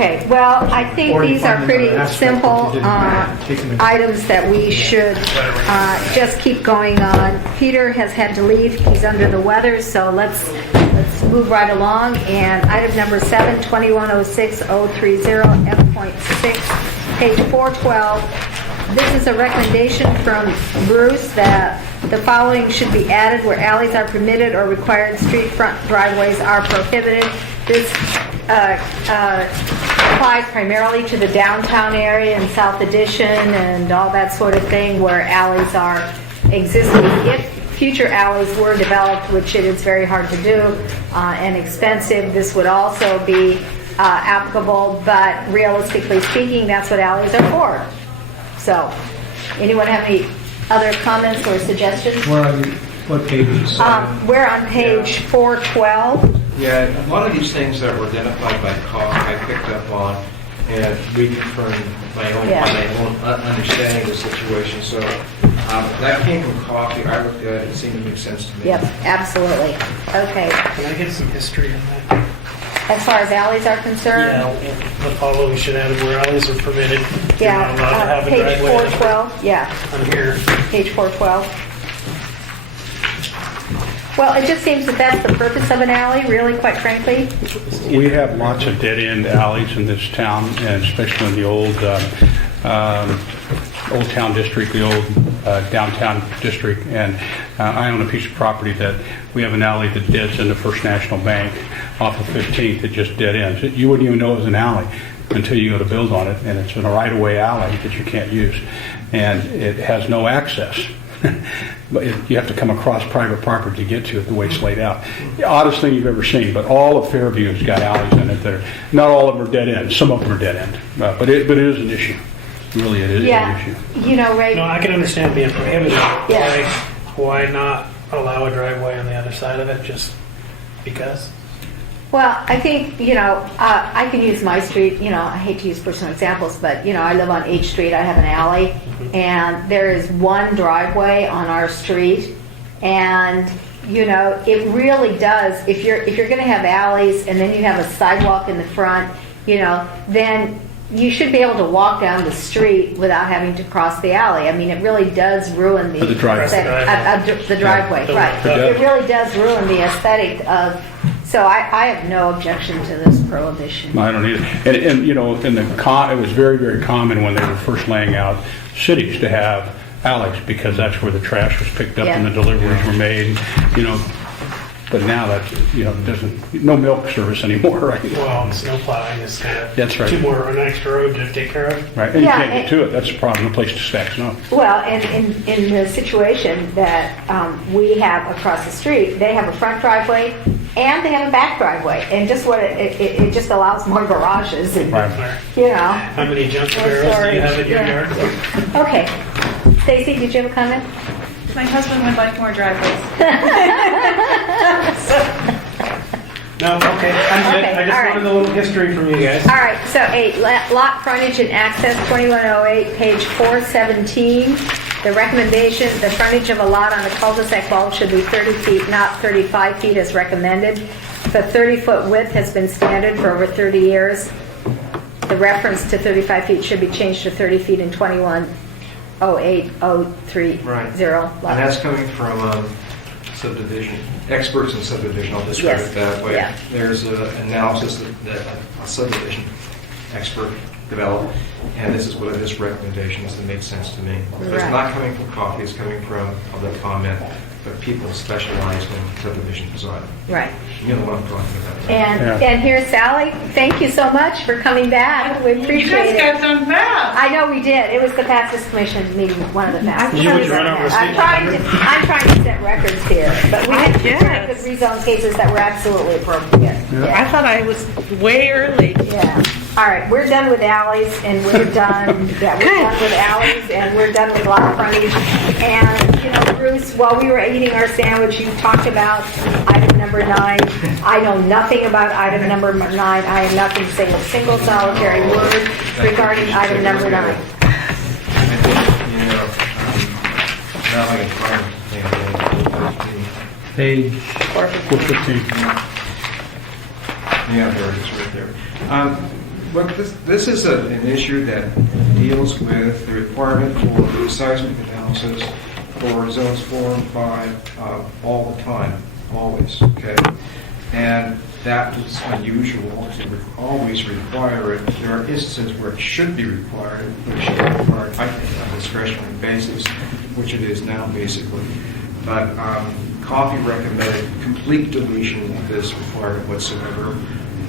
Okay, well, I think these are pretty simple items that we should just keep going on. Peter has had to leave. He's under the weather, so let's move right along. And item number 7, 2106-030, F.6, page 412. This is a recommendation from Bruce that the following should be added where alleys are permitted or required, street front driveways are prohibited. This applies primarily to the downtown area and South Addition and all that sort of thing where alleys are existing. If future alleys were developed, which it is very hard to do and expensive, this would also be applicable, but realistically speaking, that's what alleys are for. So, anyone have any other comments or suggestions? What pages? We're on page 412. Yeah, a lot of these things that were identified by COG I picked up on and reconfirmed my own understanding of the situation. So that came from COG. I looked at it, it seemed to make sense to me. Yep, absolutely. Okay. Can I get some history on that? As far as alleys are concerned? Yeah, the following should add where alleys are permitted. You're not allowed to have a page driveway 412. Yeah. on here. Page 412. Well, it just seems that that's the purpose of an alley, really, quite frankly. We have lots of dead-end alleys in this town, and especially in the old town district, the old downtown district. And I own a piece of property that we have an alley that deads into First National Bank off of 15th. It just dead ends. You wouldn't even know it was an alley until you go to build on it, and it's in a right-of-way alley that you can't use, and it has no access. But you have to come across private property to get to it the way it's laid out. The oddest thing you've ever seen, but all of Fairview's got alleys in it that are, not all of them are dead end, some of them are dead end, but it is an issue. Really, it is an issue. You know, Ray. No, I can understand being prohibited. Yeah. Why not allow a driveway on the other side of it just because? Well, I think, I can use my street, I hate to use personal examples, but, I live on H Street, I have an alley, and there is one driveway on our street, and, it really does, if you're going to have alleys and then you have a sidewalk in the front, then you should be able to walk down the street without having to cross the alley. I mean, it really does ruin the driveway. the driveway, right. It really does ruin the aesthetic of. So I have no objection to this prohibition. I don't either. And it was very, very common when they were first laying out cities to have alleys because that's where the trash was picked up and the deliveries were made. But now that no milk service anymore, right? Well, snow plowing is kind of that's right. An extra road to take care of. Right, and you can't get to it. That's the problem. No place to stack snow. Well, and in the situation that we have across the street, they have a front driveway and they have a back driveway, and just it just allows more garages. And, How many junk barrels do you have in your yard? Okay, Stacy, did you have a comment? My husband would like more driveways. No, okay, I'm good. I just wanted a little history from you guys. All right, so 8, lot frontage and access, 2108, page 417. The recommendation, the frontage of a lot on a cul-de-sac bulb should be 30 feet, not 35 feet as recommended. The 30-foot width has been standard for over 30 years. The reference to 35 feet should be changed to 30 feet in 2108-030. Right. And that's coming from subdivision, experts in subdivision, I'll describe it that way. Yeah. There's an analysis that a subdivision expert developed, and this recommendation is to make sense to me. It's not coming from coffee, it's coming from public comment, but people specialized in subdivision design. Right. You know what I'm talking about. Right? And here's Sally. Thank you so much for coming back. We appreciate it. You guys got done fast. I know we did. It was the fastest commission meeting, one of the fastest. You would run over a I'm trying to set records here, but we had good rezone cases that were absolutely appropriate. I thought I was way early. Yeah. All right, we're done with alleys, and we're done. Yeah, we're done with alleys, and we're done with lot frontage. And Bruce, while we were eating our sandwich, you talked about item number 9. I know nothing about item number 9. I have nothing to say a single solitary word regarding item number 9. Now I can find Page 415. Yeah, there it is right there. Look, this is an issue that deals with the requirement for seismic analysis for zones 4 and 5 all the time, always, okay? And that is unusual. It would always require it. There are instances where it should be required, but it should be required, I think, on a discretionary basis, which it is now, basically. But Coffee recommended complete deletion of this requirement whatsoever.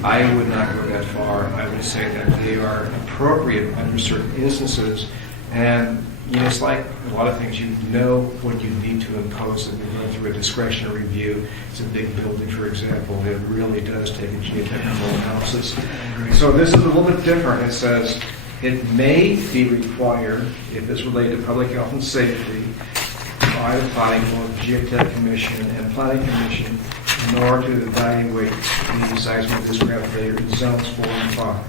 I would not go that far. I would say that they are appropriate under certain instances. And you know, it's like a lot of things, you know when you need to impose it. We go through a discretionary review. It's a big building, for example. It really does take a geotechnical analysis. So this is a little bit different. It says it may be required, if it's related to public health and safety, by the Planning Board, Geotech Commission, and Planning Commission in order to evaluate the seismic distress failure in zones 4 and 5.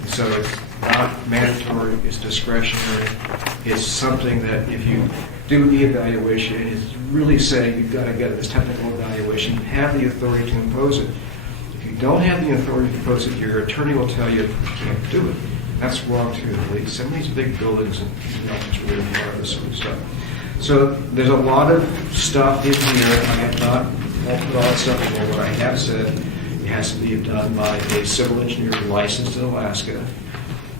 And so it's not mandatory, it's discretionary. It's something that if you do the evaluation, it's really saying you've got to get this technical evaluation, you have the authority to impose it. If you don't have the authority to impose it, your attorney will tell you you can't do it. That's wrong too. Some of these big buildings and it's really part of this sort of stuff. So there's a lot of stuff in here. I have not put all that stuff in there. What I have said, it has to be done by a civil engineer licensed in Alaska,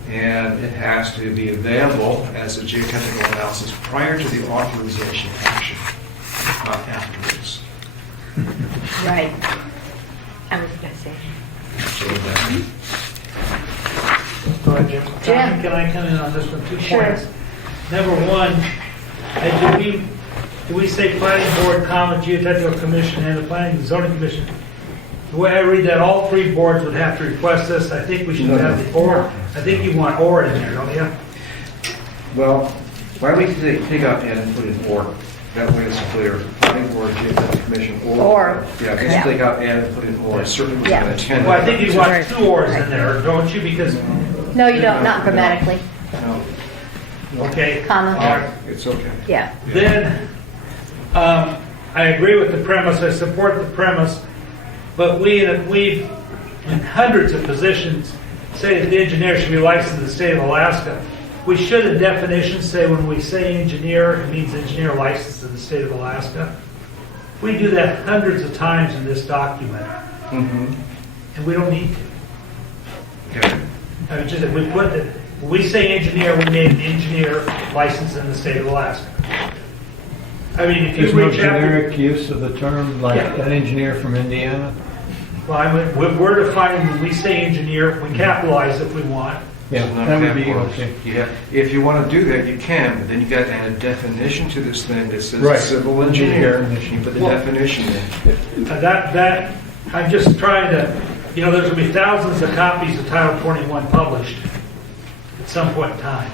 and it has to be available as a geotechnical analysis prior to the authorization action, not afterwards. Right. I was going to say. So that, Go ahead, Jim. Jim. Can I come in on this one? 2 Sure. points. Number one, do we say planning board, geotechnical commission, and the planning and zoning commission? The way I read that, all 3 boards would have to request this. I think we should have the or. I think you want or in there, don't you? well, why don't we take out and put in or? That way it's clear. Planning board, geotechnical commission, or. Yeah, just Yeah. take out and put in or. Certainly we Yeah. can attend. Well, I think you want 2 ors in there, don't you? Because, No, you don't, not grammatically. No, okay. Comma. All right. it's okay. Yeah. Then, I agree with the premise, I support the premise, but we've, in hundreds of positions, say that the engineer should be licensed in the state of Alaska. We should, in definition, say when we say engineer, it means engineer licensed in the state of Alaska. We do that hundreds of times in this document, Mm-hmm. and we don't need to. Okay. I mean, just, we put it, when we say engineer, we mean engineer licensed in the state of Alaska. I mean, if you There's no reach out to... generic use of the term, like Yeah. an engineer from Indiana? Well, I mean, we're defining, when we say engineer, we capitalize if we want. Yeah, It's not that would be capitalized. okay. Yeah, if you want to do that, you can, but then you got to add a definition to this thing that says Right. civil engineer, and Definition. you put the Well- definition in. That, I'm just trying to, you know, there's going to be thousands of copies of Title 21 published at some point in time.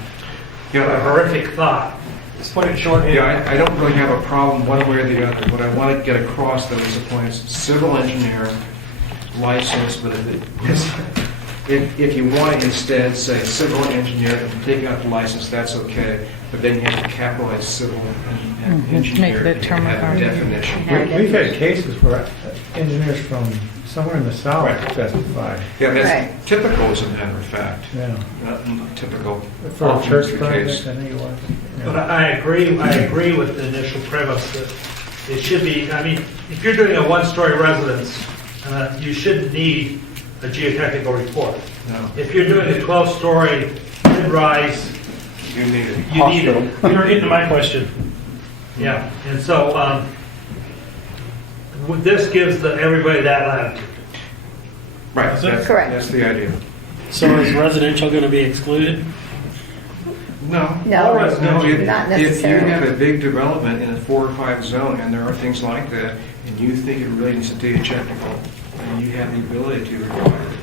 A Yeah, horrific thought. Let's put it shorthand. yeah, I don't really have a problem one way or the other. What I want to get across, though, is the point, is civil engineer license, but if you want to instead say civil engineer and take out the license, that's okay. But then you have to capitalize civil and engineer Make and the have a terminology. definition. We've had cases where engineers from somewhere in the south Right. testified. Yeah, that's Right. typical, as a matter of fact. Yeah. Not typical. For a Often church it's the project, case. I think it was. But Yeah. I agree with the initial premise that it should be, I mean, if you're doing a 1-story residence, you shouldn't need a geotechnical report. No, If you're doing a 12-story mid-rise, you need it. you need it. You're into my question. Yeah, and so this gives everybody that latitude. Right, Is it? Correct. that's the idea. So is residential going to be excluded? No. No, No, if- not If you necessarily. have a big development in a 4 or 5 zone, and there are things like that, and you think it really needs to be technical, and you have the ability to require it,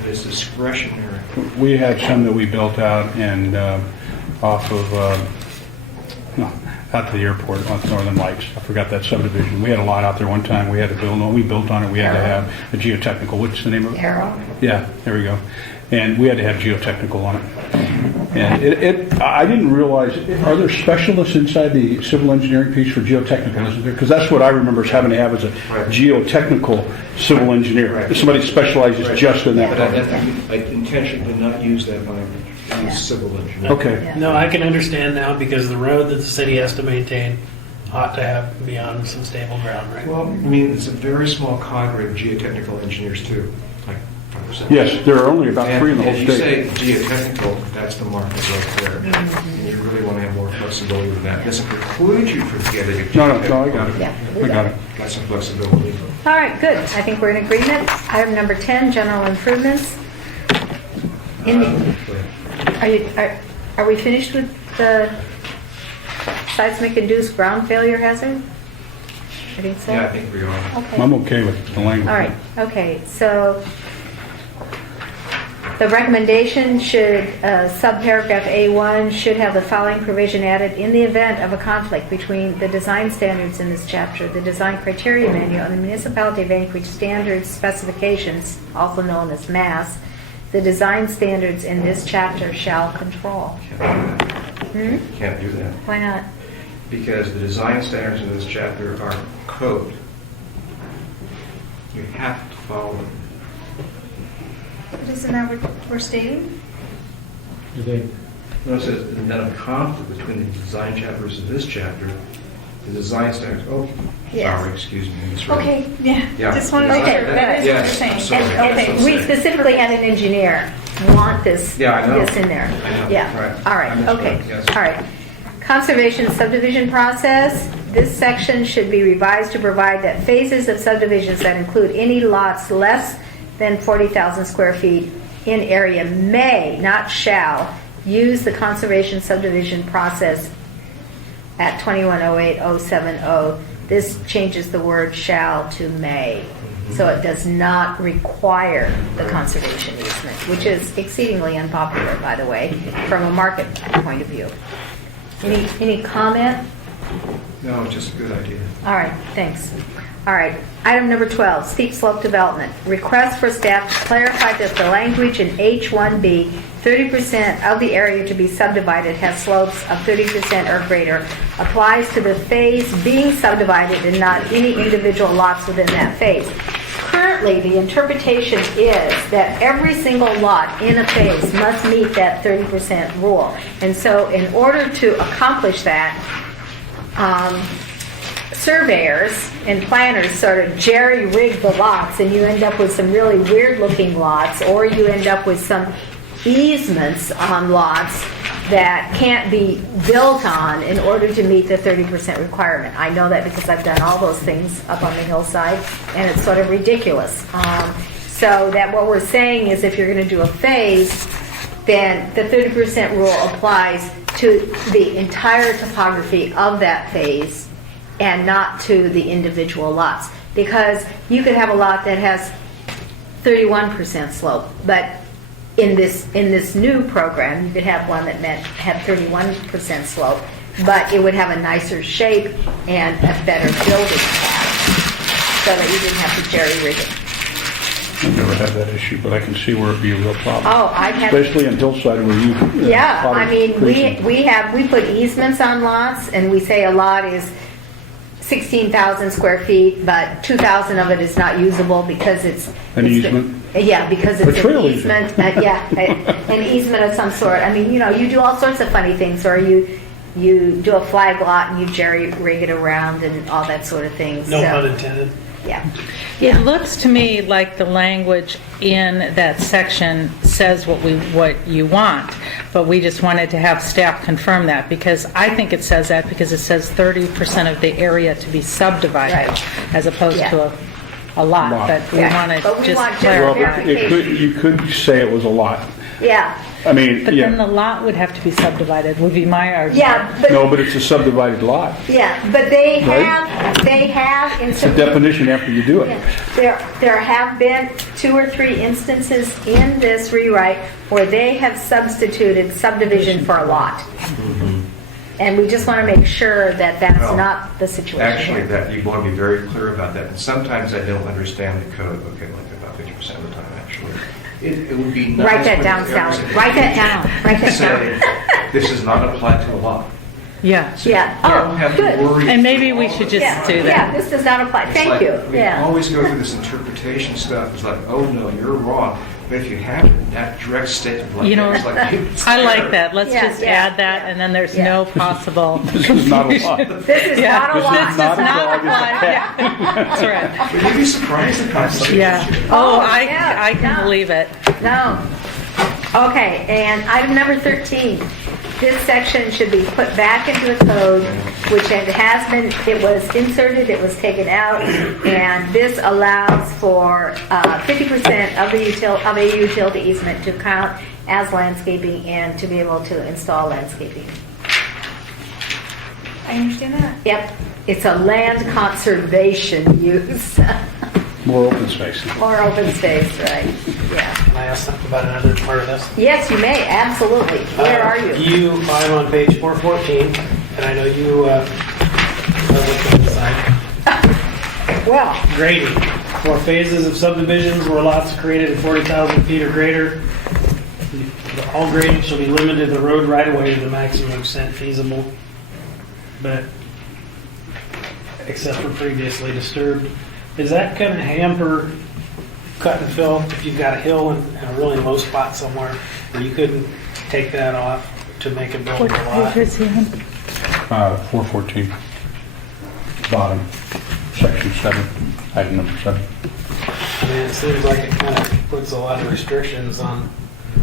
and it's discretionary. We had some that we built out and off of, no, out to the airport on Northern Lights. I forgot that subdivision. We had a lot out there one time. We had to build on. We built on it. We had to have a geotechnical. What's the name of it? Arrow. Yeah, there we go. And we had to have geotechnical on it. And I didn't realize, are there specialists inside the civil engineering piece for geotechnical, isn't there? Because that's what I remember as having to have as a Right. geotechnical civil engineer. Right. Somebody specializes Right. just in that. But I intentionally did not use that language. Use civil engineer. Okay. Yeah. No, I can understand now because the road that the city has to maintain ought to have be on some stable ground, right? Well, I mean, it's a very small cadre of geotechnical engineers too, like 5%. Yes, there are only about 3 in the whole If you state. say geotechnical, that's the market right there. Mm-hmm. And you really want to have more flexibility than that. It doesn't preclude you from getting a No, geotechnical. no, I got it. Yeah. I got it. Got some flexibility. All right, good. I think we're in agreement. Item number 10, general improvements. Are we finished with the seismic-induced ground failure hazard? I think so. Yeah, I think we are. Okay. I'm okay with the language. All right, okay, so the recommendation should, subparagraph A1 should have the following provision added: in the event of a conflict between the design standards in this chapter, the design criteria manual, and the municipality of Anchorage standards specifications, also known as MAS, the design standards in this chapter shall control. Can't do that. Why not? Because the design standards in this chapter are code. You have to follow them. Isn't that what we're stating? Do they, Notice there's not a conflict between the design chapters of this chapter. The design standards, Yes. sorry, excuse me. I misread. Okay, yeah, Yeah. just wanted to make Okay, sure that is what you're Yes, saying. I'm sorry. And, okay, we specifically had an engineer want this, Yeah, I know. this in there. I know, Yeah, right. all I right, missed okay, that, yes. all right. Conservation subdivision process, this section should be revised to provide that phases of subdivisions that include any lots less than 40,000 square feet in area may, not shall, use the conservation subdivision process at 2108-070. This changes the word shall to may. So it does not require the conservation easement, which is exceedingly unpopular, by the way, from a market point of view. Any comment? No, it's just a good idea. All right, thanks. All right, item number 12, steep slope development. Request for staff to clarify that the language in H1B, 30% of the area to be subdivided has slopes of 30% or greater, applies to the phase being subdivided and not any individual lots within that phase. Currently, the interpretation is that every single lot in a phase must meet that 30% rule. And so in order to accomplish that, surveyors and planners sort of jerry-rig the lots, and you end up with some really weird-looking lots, or you end up with some easements on lots that can't be built on in order to meet the 30% requirement. I know that because I've done all those things up on the hillside, and it's sort of ridiculous. So that what we're saying is if you're going to do a phase, then the 30% rule applies to the entire topography of that phase and not to the individual lots. Because you could have a lot that has 31% slope, but in this new program, you could have one that had 31% slope, but it would have a nicer shape and a better building pattern, so that you didn't have to jerry-rig it. I've never had that issue, but I can see where it'd be a real problem. Oh, I've had... Especially in hillside where you... Yeah, I mean, we put easements on lots, and we say a lot is 16,000 square feet, but 2,000 of it is not usable because it's... An easement? Yeah, because it's A trail an easement. An easement of some sort. I mean, you do all sorts of funny things, or you do a flag lot and you jerry-rig it around and all that sort of thing. No So, pun intended. yeah. It looks to me like the language in that section says what you want, but we just wanted to have staff confirm that, because I think it says that because it says 30% of the area to be subdivided, Right. as opposed to a lot, but we Yeah. want to But we just want just Well, clarify. you could say it was a lot. Yeah. I mean, But then the yeah. lot would have to be subdivided, would be my argument. Yeah, but... No, but it's a subdivided lot. Yeah, but they Right? have in It's a some... definition after you do it. There have been 2 or 3 instances in this rewrite where they have substituted subdivision for a lot. And we just want to make sure that that's Well, not the situation Actually, here. that you want to be very clear about that. And sometimes I don't understand the code, okay, like about 50% of the time, actually. It would be nice. Write that down, when there's Sally. Write that down. Write that Say, down. this is not applied to a lot. Yeah. So Yeah. you don't Oh, have good. to worry. And maybe we should just Yeah, do yeah, that. this does not apply. It's Thank like, you. We Yeah. always go through this interpretation stuff. It's like, oh no, you're wrong. But if you have that direct statement like You know, that, it's like, it's I there. like that. Let's Yeah, just yeah, add that, yeah. and then there's Yeah. no possible. This is not a lot. This is Yeah, not a this lot. does not dog, it's a apply. Yeah, that's right. But you'd be surprised at conversation. Yeah. Oh, Oh, yeah, I can yeah. believe it. No. Okay, and item number 13. This section should be put back into the code, which it has been, it was inserted, it was taken out, and this allows for 50% of a utility easement to count as landscaping and to be able to install landscaping. I understand that. Yep, it's a land conservation use, More open space. or open space, right? Yeah. Can I ask something about another part of this? Yes, you may, absolutely. Where are you? I'm on page 414, and I know you, looked at the side. Well, Grading. For phases of subdivisions where lots are created at 40,000 feet or greater, all grading shall be limited to the road right away to the maximum extent feasible, but except for previously disturbed. Is that going to hamper cut and fill if you've got a hill in a really low spot somewhere where you couldn't take that off to make a buildable What lot? page is he on? 414, bottom, section 7, item number 7. I mean, it seems like it kind of puts a lot of restrictions on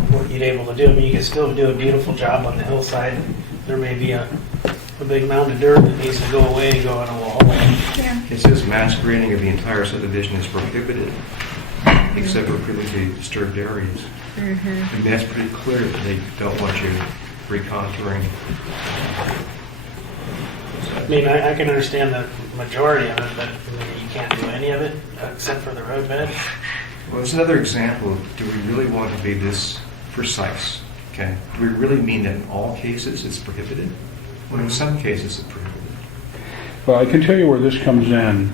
what you'd able to do. I mean, you can still do a beautiful job on the hillside. There may be a big mound of dirt that needs to go away and go in a wall. It says mass grading of the entire subdivision is prohibited, except for previously disturbed areas. And that's pretty clear that they don't want you recontouring. I mean, I can understand the majority of it, but you can't do any of it except for the roadbed. Well, it's another example of, do we really want to be this precise? Okay, do we really mean that in all cases it's prohibited? Well, in some cases it's prohibited. Well, I can tell you where this comes in,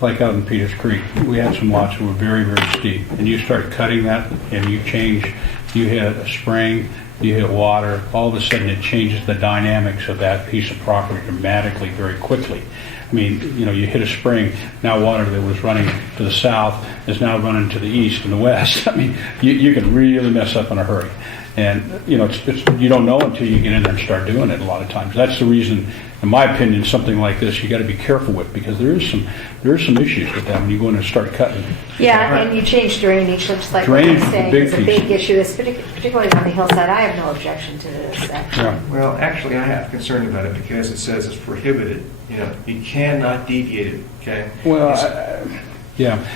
like out in Peters Creek. We had some lots that were very, very steep, and you start cutting that, and you hit a spring, you hit water, all of a sudden it changes the dynamics of that piece of property dramatically, very quickly. I mean, you know, you hit a spring, now water that was running to the south is now running to the east and the west. I mean, you can really mess up in a hurry. And, you know, you don't know until you get in there and start doing it a lot of times. That's the reason, in my opinion, something like this you got to be careful with, because there is some issues with that when you go in and start cutting. yeah, and you change drainage, looks like what Drainage you're is a saying big is a piece. big issue, particularly on the hillside. I have no objection to this, actually. Yeah. Well, actually, I have concern about it because it says it's prohibited. You know, you cannot deviate it, okay? Well, yeah.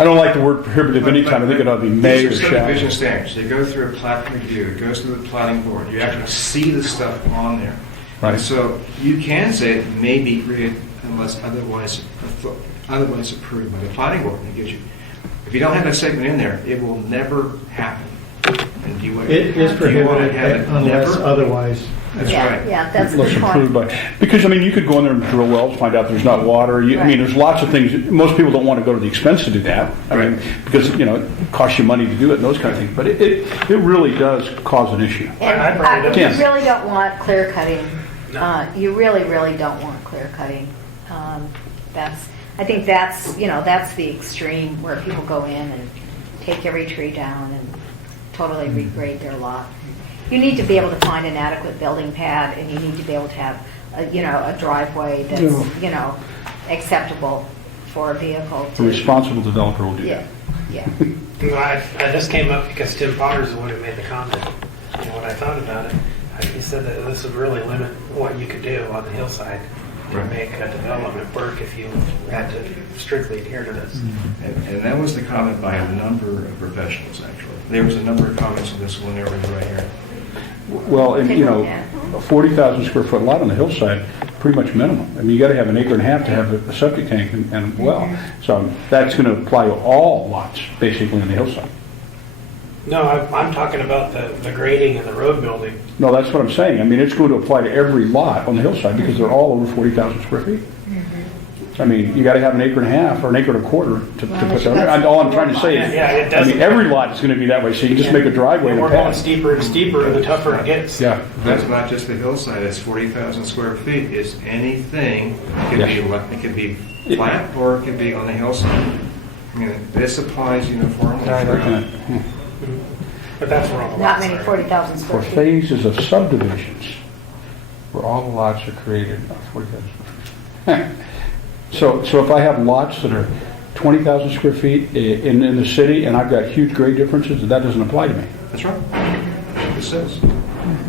I don't like the word prohibitive anytime. I think it ought to be may or These are shall. subdivision standards. They go through a plat review. It goes through the platting board. You actually see the stuff on there. Right. And so you can say it may be created unless otherwise approved by the platting board. It gives you, if you don't have that statement in there, it will never happen. And you want- It is you want to prohibited have it unless never? otherwise. That's Yeah, right. yeah, that's Unless the approved point. by, because, I mean, you could go in there and drill wells, find out there's not water. I mean, there's lots of things. Most people don't want to go to the expense to do that. I mean, Right. because, you know, it costs you money to do it and those kind of things. But it really does cause an issue. And I brought it up. you Yes. really don't want clear cutting. No. You really, really don't want clear cutting. I think that's the extreme where people go in and take every tree down and totally regrade their lot. You need to be able to find an adequate building pad, and you need to be able to have, a driveway that's, acceptable for a vehicle A to. responsible developer will do Yeah, that. yeah. You know, I just came up because Tim Potter's the one who made the comment. And when I thought about it, he said that this would really limit what you could do on the hillside to Right. make a development work if you had to strictly adhere to this. And that was the comment by a number of professionals, actually. There was a number of comments on this one area right here. Well, and, you know, Yeah. a 40,000 square foot lot on the hillside, pretty much minimum. I mean, you got to have an acre and a half to have a septic tank and a well. So that's going to apply to all lots, basically, on the hillside. No, I'm talking about the grading and the road building. No, that's what I'm saying. I mean, it's going to apply to every lot on the hillside because they're all over 40,000 square feet. I mean, you gotta have an acre and a half or an acre and a quarter to put that. All I'm trying to say is, Yeah, it I doesn't. mean, every lot is gonna be that way, so you can just make a driveway and a We're going path. steeper and steeper, the tougher it gets. Yeah. That's not just the hillside, it's 40,000 square feet, it's anything. It could be flat or it could be on the hillside. I mean, this applies uniformly throughout. But that's where all the Not lots many are. 40,000 For square feet. phases of subdivisions, where all the lots are created, 40,000 square feet. So if I have lots that are 20,000 square feet in the city, and I've got huge grade differences, that doesn't apply to me. That's right. It says.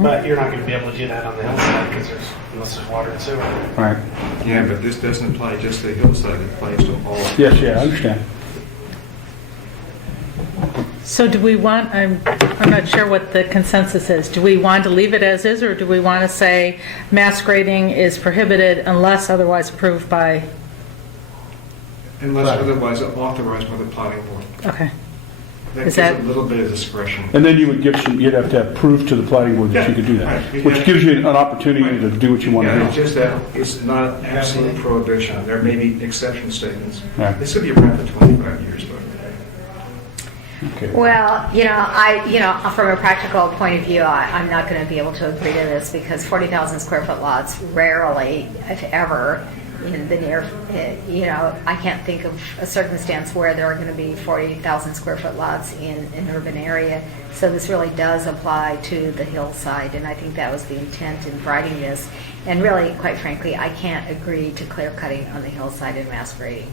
But you're not going to be able to do that on the hillside because unless there's water and sewer. Right. Yeah, but this doesn't apply just to the hillside, it applies to all. Yes, yeah, I understand. So do we want, I'm not sure what the consensus is. Do we want to leave it as is, or do we want to say mass grading is prohibited unless otherwise approved by, Unless otherwise authorized by the planning board. okay. That Is gives that- a little bit of discretion. And then you would give you'd have to have proof to the planning board that you could do that, Right. which gives you an opportunity to do what you want Yeah, it's to do. just that it's not an absolute prohibition. There may be exception statements. Right. This could be around for 25 years, but Okay. Well, from a practical point of view, I'm not going to be able to agree to this because 40,000 square foot lots rarely, if ever, in the near, I can't think of a circumstance where there are going to be 40,000 square foot lots in an urban area. So this really does apply to the hillside, and I think that was the intent in writing this. And really, quite frankly, I can't agree to clear cutting on the hillside and mass grading.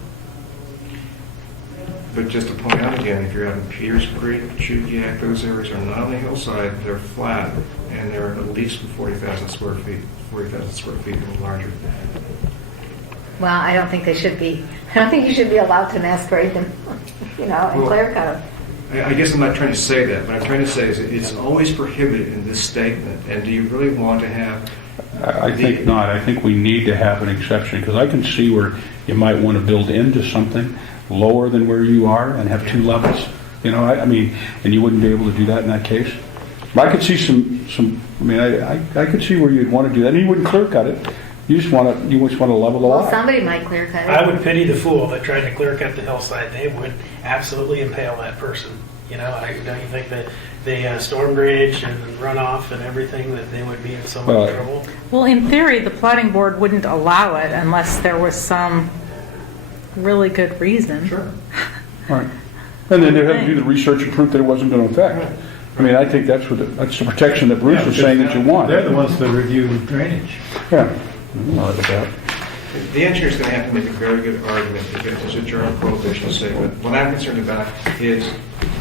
But just to point out again, if you're having Pierce Creek, Chugiak, those areas are not on the hillside, they're flat, and they're at least 40,000 square feet and larger. Well, I don't think they should be. I don't think you should be allowed to mass grade them, and Well, clear cut them. I guess I'm not trying to say that. What I'm trying to say is it's always prohibited in this statement, and do you really want to have? I think not. I think we need to have an exception, because I can see where you might want to build into something lower than where you are and have two levels. I mean, and you wouldn't be able to do that in that case. But I could see I could see where you'd want to do that, and you wouldn't clear cut it. You just want to level the Well, lot. somebody might clear cut it. I would pity the fool that tried to clear cut the hillside. They would absolutely impale that person. Don't you think that the storm drainage and runoff and everything, that they would be in so much Well, trouble? Well, in theory, the plotting board wouldn't allow it unless there was some really good reason. Sure. Right. And then they'd have to do the research and prove that it wasn't going to affect. I mean, I think that's the protection that Bruce was saying that you want. They're the ones that review drainage. Yeah. I'll look at that. The engineer's going to have to make a very good argument because it's a general prohibition statement. What I'm concerned about is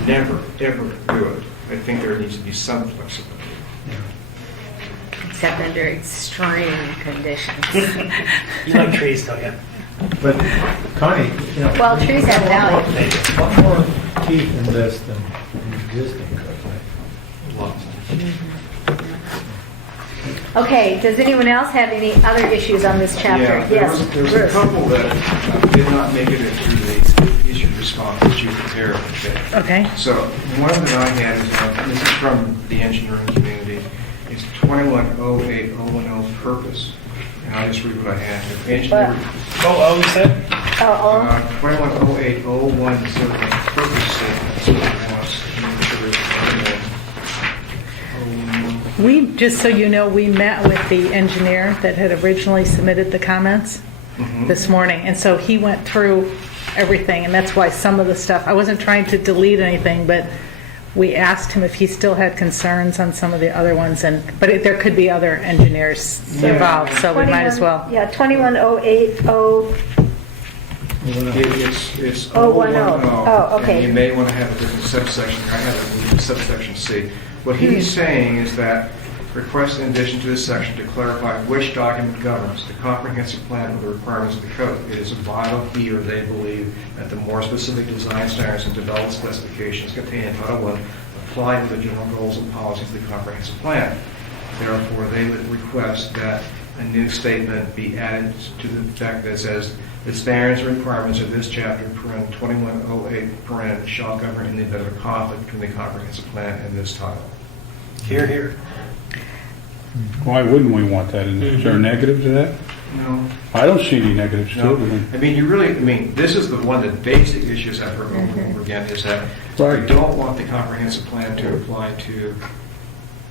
never, ever do it. I think there needs to be some flexibility. Except under extreme conditions. You like trees, don't you? But Connie, Well, trees have value. what more teeth in this than existing code, right? Lots. Okay, does anyone else have any other issues on this chapter? Yeah, Yes, there was a Bruce. couple that did not make it into the issue response that you prepared. Okay. So one that I had is, this is from the engineering community, is 2108-010 purpose. And I'll just read what I have here. Engineer, Oh, you said? 2108-010 purpose statement. So it wants to make sure it's We, just so you know, we met with the engineer that had originally submitted the comments this morning, and so he went through everything, and that's why some of the stuff, I wasn't trying to delete anything, but we asked him if he still had concerns on some of the other ones, but there could be other engineers involved, so we might as well. Yeah, 21080. It's 010. 010. Oh, okay. And you may want to have a different subsection. I have a subsection C. What he's saying is that request in addition to this section to clarify which document governs the comprehensive plan of the requirements of the code. It is vital he or they believe that the more specific design standards and development specifications contained in Title I apply to the general goals and policies of the comprehensive plan. Therefore, they would request that a new statement be added to the fact that says the standards and requirements of this chapter, 2108, shall govern in the event of a conflict between the comprehensive plan and this title. Here, here. Why wouldn't we want that in there? Is there a negative to that? No. I don't see any negatives to No, it. I mean, this is the one of the basic issues I've heard over and over again, is that Right. we don't want the comprehensive plan to apply to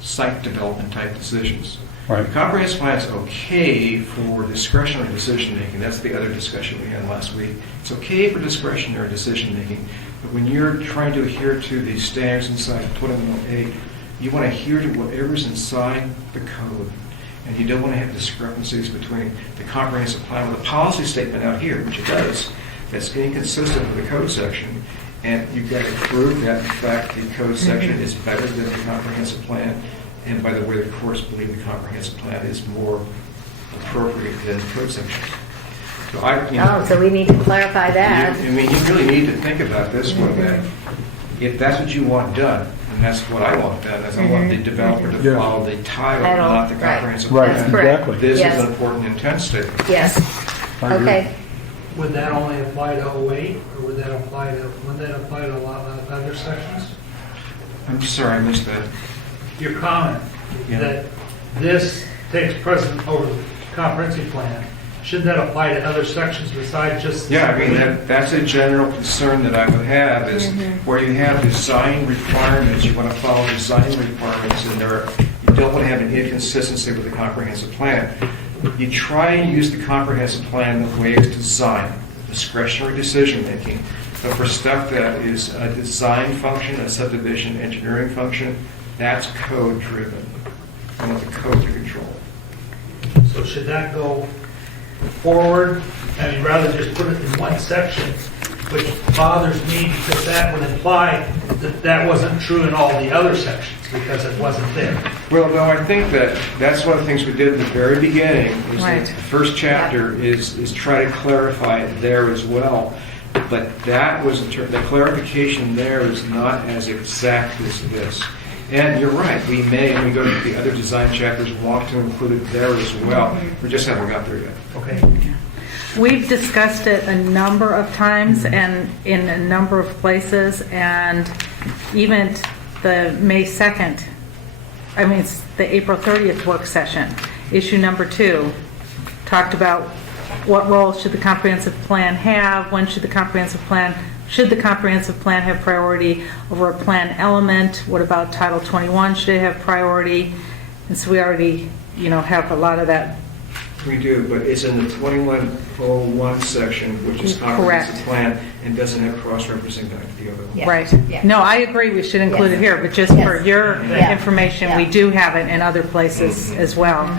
site development type decisions. Right. The comprehensive plan is okay for discretionary decision-making. That's the other discussion we had last week. It's okay for discretionary decision-making, but when you're trying to adhere to the standards inside 2108, you want to adhere to whatever's inside the code. And you don't want to have discrepancies between the comprehensive plan with a policy statement out here, which it does, that's inconsistent with the code section. And you've got to prove that, in fact, the code section is better than the comprehensive plan. And by the way, the courts believe the comprehensive plan is more appropriate than the code section. So So we need to clarify that. I mean, you really need to think about this one, that if that's what you want done, and that's what I want done, is I want the developer to Yeah. follow the title, Title, not the right. comprehensive Right, plan. That's correct. exactly. This Yes. is an important intent statement. Yes. I agree. Okay. Would that only apply to 08, or would that apply to a lot of other sections? I'm sorry, I missed that. Your comment Yeah. that this takes precedent over the comprehensive plan, should that apply to other sections besides just? Yeah, I mean, that's a general concern that I would have, is where you have design requirements, you want to follow design requirements, and you don't want to have an inconsistency with the comprehensive plan. You try and use the comprehensive plan the way it's designed, discretionary decision-making, but for stuff that is a design function, a subdivision engineering function, that's code-driven. I want the code to control. So should that go forward? I mean, rather than just put it in one section, which bothers me because that would imply that that wasn't true in all the other sections because it wasn't there. Well, no, I think that's one of the things we did at the very beginning. Is Right. The first chapter is try to clarify it there as well. But that was, the clarification there is not as exact as this. And you're right, we may, when we go to the other design chapters, want to include it there as well. We just haven't got there yet. Okay. We've discussed it a number of times and in a number of places, and even the May 2nd, it's the April 30th work session, issue number 2, talked about what role should the comprehensive plan have, when should the comprehensive plan have priority over a plan element, what about Title 21, should it have priority? And so we already, have a lot of that. We do, but it's in the 2101 section, which is comprehensive plan, and doesn't have cross-referencing back to the other one. Yeah. Right. Yeah. No, I agree, we should include it here, but just for Yes. your Yeah. information, we Yeah. do have it in other places as well.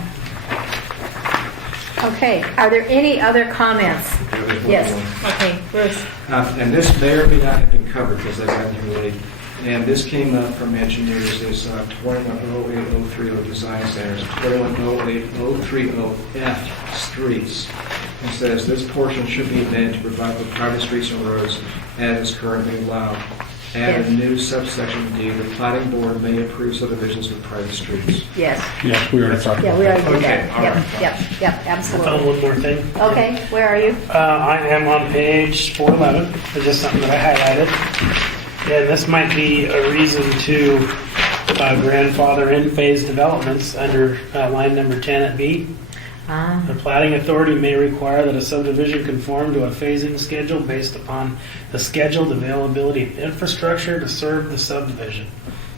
Okay. Are there any other comments? The other one. Yes. Okay, Bruce. And this may or may not have been covered because I got here late. And this came up from engineers, is 2108-030 design standards, 2108-030F streets. It says this portion should be amended to provide for private streets and roads as is currently allowed. Add a new subsection D, the planning board may approve subdivisions with private streets. Yes. Yes, we already talked Yeah, about we that. already did Okay, that. all Yep, right. yep, yep, I found absolutely. one more thing. Okay, where are you? I am on page 411. It's just something that I highlighted. And this might be a reason to grandfather in phase developments under line number 10 at B. The plating authority may require that a subdivision conform to a phasing schedule based upon the scheduled availability of infrastructure to serve the subdivision.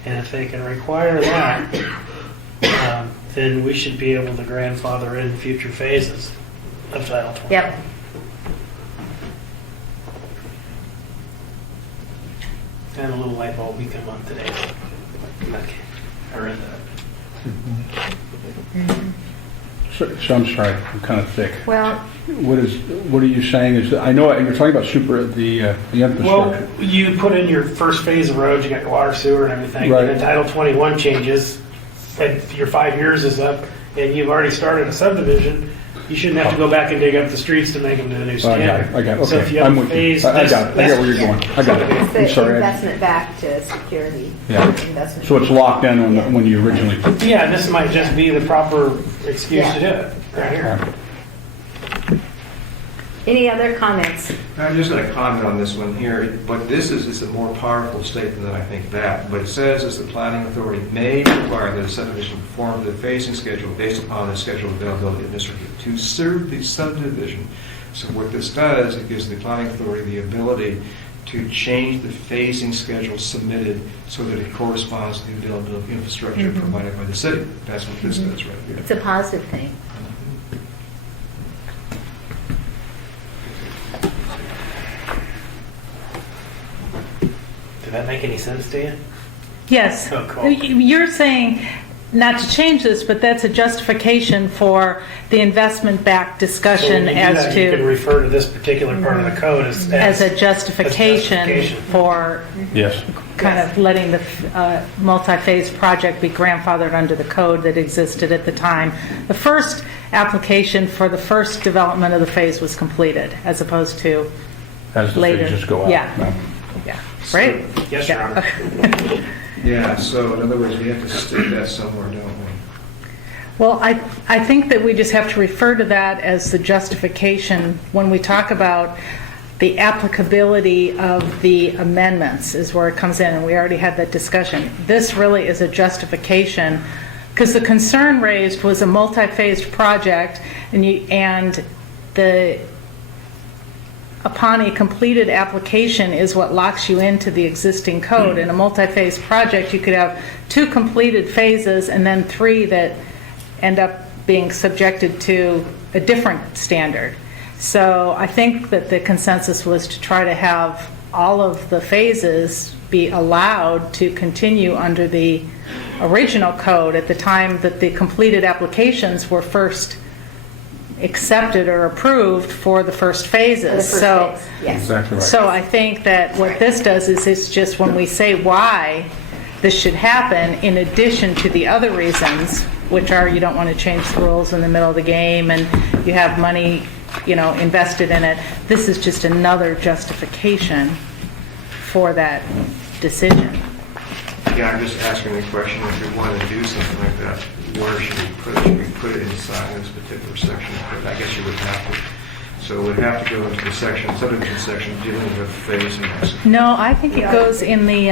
And if they can require that, then we should be able to grandfather in future phases of Title 20. Yep. And a little light bulb you come on today. Okay, I read that. So I'm sorry, I'm kind of thick. Well, What are you saying is, I know you're talking about the infrastructure. Well, you put in your first phase of roads, you got your water, sewer, and everything. Right. And then Title 21 changes, and your 5 years is up, and you've already started a subdivision. You shouldn't have to go back and dig up the streets to make them to the new standard. I got it, So if okay. you have I'm a with you. phase, I got it. I get where you're going. I got it. it's I'm the sorry. investment back to security. Yeah. Investment. So it's locked in when you originally. Yeah, this might just be the proper excuse to do it, right here. Any other comments? I'm just going to comment on this one here, but this is a more powerful statement than I think that. What it says is the planning authority may require that a subdivision perform the phasing schedule based upon the schedule availability of district to serve the subdivision. So what this does, it gives the planning authority the ability to change the phasing schedule submitted so that it corresponds to the availability of infrastructure provided by the city. That's what this does right here. It's a positive thing. Did that make any sense to you? Yes. Oh, cool. You're saying not to change this, but that's a justification for the investment-backed discussion So when you do as that, you can to, refer to this particular part of the code as a justification for Yes. kind of letting the multi-phase project be grandfathered under the code that existed at the time. The first application for the first development of the phase was completed, as opposed to As the later. phases go out. Yeah. Yeah, right? Yes, Your Yeah. Honor. Yeah, so in other words, we have to stick that somewhere, don't we? Well, I think that we just have to refer to that as the justification when we talk about the applicability of the amendments is where it comes in, and we already had that discussion. This really is a justification, because the concern raised was a multi-phased project, and upon a completed application is what locks you into the existing code. In a multi-phase project, you could have 2 completed phases and then 3 that end up being subjected to a different standard. So I think that the consensus was to try to have all of the phases be allowed to continue under the original code at the time that the completed applications were first accepted or approved for the first phases. For the first So, phase, yes. Exactly right. so I think that what this does is it's just when we say why this should happen, in addition to the other reasons, which are you don't want to change the rules in the middle of the game and you have money, invested in it. This is just another justification for that decision. Yeah, I'm just asking the question, if we want to do something like that, where should we put it? Should we put it inside this particular section? I guess you would have to. So it would have to go into the subdivision section dealing with phasing. No, I think it goes in the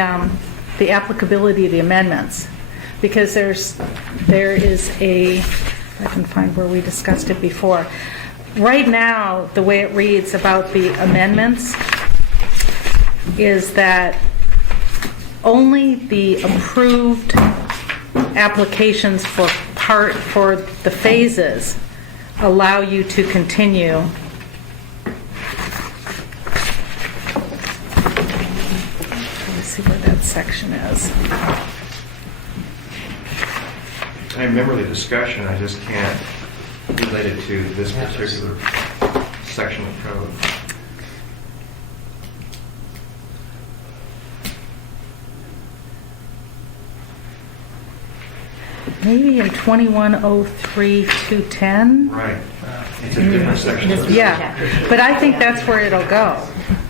applicability of the amendments, because there is if I can find where we discussed it before. Right now, the way it reads about the amendments is that only the approved applications for the phases allow you to continue. Let me see where that section is. I remember the discussion, I just can't relate it to this particular section of code. Maybe in 2103-210? Right. It's a different section. Yeah, but I think that's where it'll go.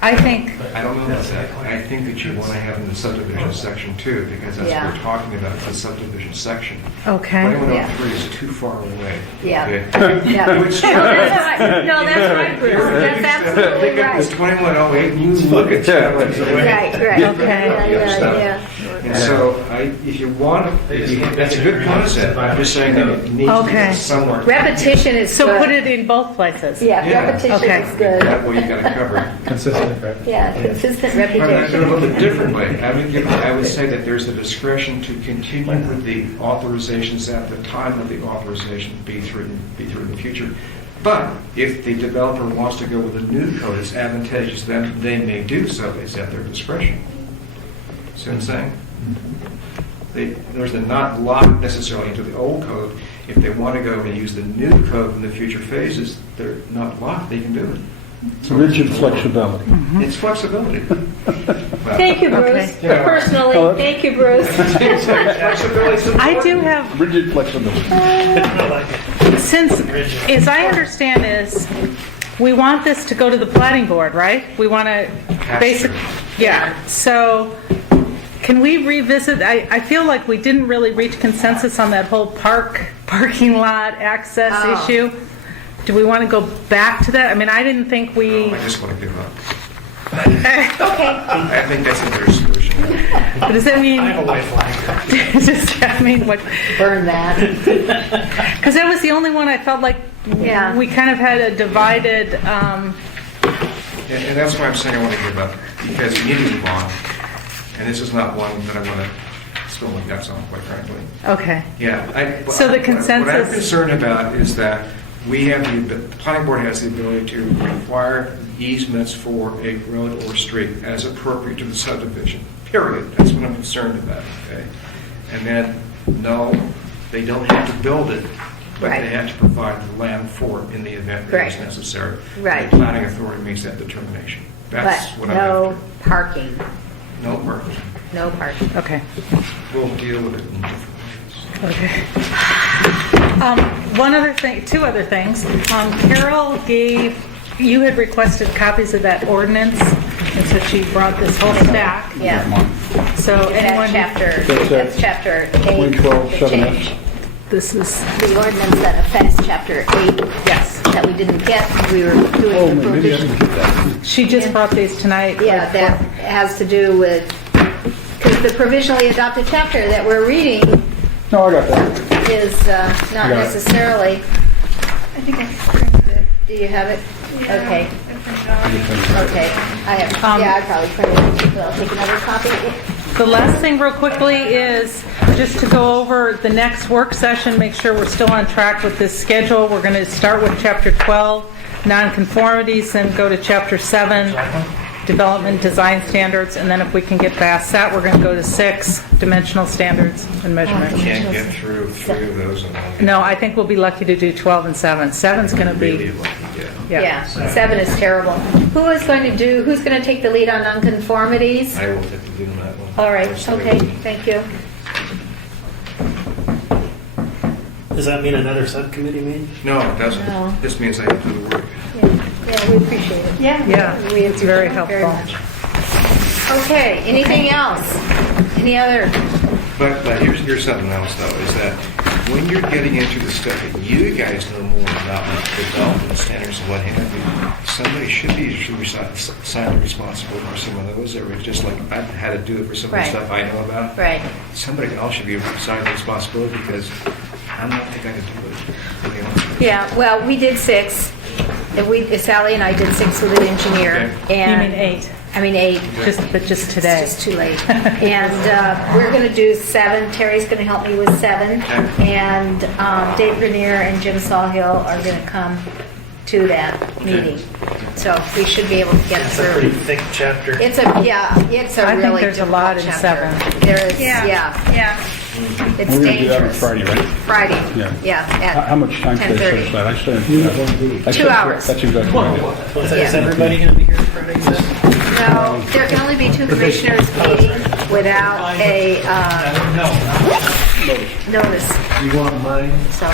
I think, I don't know about that. I think that you want to have in the subdivision section too, because that's what we're talking about, the subdivision section. okay. 2103 is too far away. Yeah. Okay? Yeah. You would No, start- that's right. No, that's right, Bruce. That's absolutely Pick up this right. 2108 and you look at stuff. Right, right. Okay. Yeah. And so, if you want, that's a good concept. I'm just saying that it needs to Okay. be somewhere. Repetition is So good. put it in both places? Yeah, Yeah. repetition Okay. is good. That way you got to cover it. Consistent practice. Yeah, consistent I'm going to do it a repetition. little bit differently. I would say that there's the discretion to continue with the authorizations at the time of the authorization be through in the future. But if the developer wants to go with a new code, it's advantageous, then they may do so. It's at their discretion. See what I'm saying? They're not locked necessarily into the old code. If they want to go and use the new code in the future phases, they're not locked. They can do it. It's rigid flexibility. It's flexibility. Thank you, Bruce. Yeah. Personally, thank you, Bruce. Flexibility. I do have, Rigid flexibility. since, as I understand is, we want this to go to the planning board, right? We want to basically, yeah. So can we revisit, I feel like we didn't really reach consensus on that whole parking lot access Oh. issue. do we want to go back to that? I mean, I didn't think we, I just want to give up. Okay. I think that's a better solution. does that mean, I have a lifeline. does that mean what, Burn that. because that was the only one I felt like Yeah. we kind of had a divided, And that's why I'm saying I want to give up, because you need to move on. And this is not one that I want to spill my guts on, quite frankly. okay. Yeah. So the What I'm consensus- concerned about is that we have, the planning board has the ability to require easements for a road or street as appropriate to the subdivision, period. That's what I'm concerned about, okay? And then, no, they don't have to build it, but Right. they have to provide the land for it in the event that it's Right. necessary. Right. The planning authority makes that determination. That's But what I'm no after. parking, No parking. no parking. Okay. We'll deal with it in different ways. Okay. One other thing, two other things. Carol gave, you had requested copies of that ordinance, and so she brought this whole stack. Yeah. So anyone, That's chapter 8. 112, the 7F. change. this is, The ordinance that affects chapter 8 yes. that we didn't get, we were Oh, doing the maybe I provision. didn't get that. She just brought these tonight. Yeah, that has to do with, because the provisionally adopted chapter that we're reading No, I got that. is not Got it. necessarily, I think I printed it. do you have it? Okay, Okay. I have, yeah, I probably printed it, but I'll take another copy. The last thing real quickly is just to go over the next work session, make sure we're still on track with this schedule. We're going to start with Chapter 12, nonconformities, then go to Chapter 7, development design standards, and then if we can get past that, we're going to go to 6, dimensional standards and measurement. Can't get through 3 of those in one. No, I think we'll be lucky to do 12 and 7. 7's going to Really be, lucky, yeah. yeah. 7 is terrible. Who's going to take the lead on nonconformities? I will take the lead on that one. All right, Absolutely. okay, thank you. Does that mean another subcommittee meeting? No, it doesn't. No. This means I have to do the work. Yeah, we appreciate it. Yeah, it's very helpful. much. Okay, anything else? Any other? But here's something else, though, is that when you're getting into the stuff that you guys know more about, like development standards and what have you, somebody should be signed responsible for some of those areas, just like I've had to do it for some of the Right. stuff I know about. Right. Somebody else should be signed responsibility because I'm not think I can do it. You know? Yeah, well, we did 6. Sally and I did 6 with an engineer. Okay. You And mean 8, I mean 8. but just It's today. just too late. And we're going to do 7. Terry's going to help me with 7. And Dave Grenier and Jim Sawhill are going to come to that meeting. So we should be able to get It's a pretty through. thick chapter. It's a I think really there's a lot in difficult chapter. 7. There is, Yeah. yeah. Yeah. It's We're going to do that on dangerous. Friday, right? Friday. Yeah. at How much time should I set 10:30. aside? I said 2 hours. That's exactly what I did. What's that, is everybody going to be here Friday? you said? No, there can only be 2 commissioners meeting without a No. notice, You want mine? so.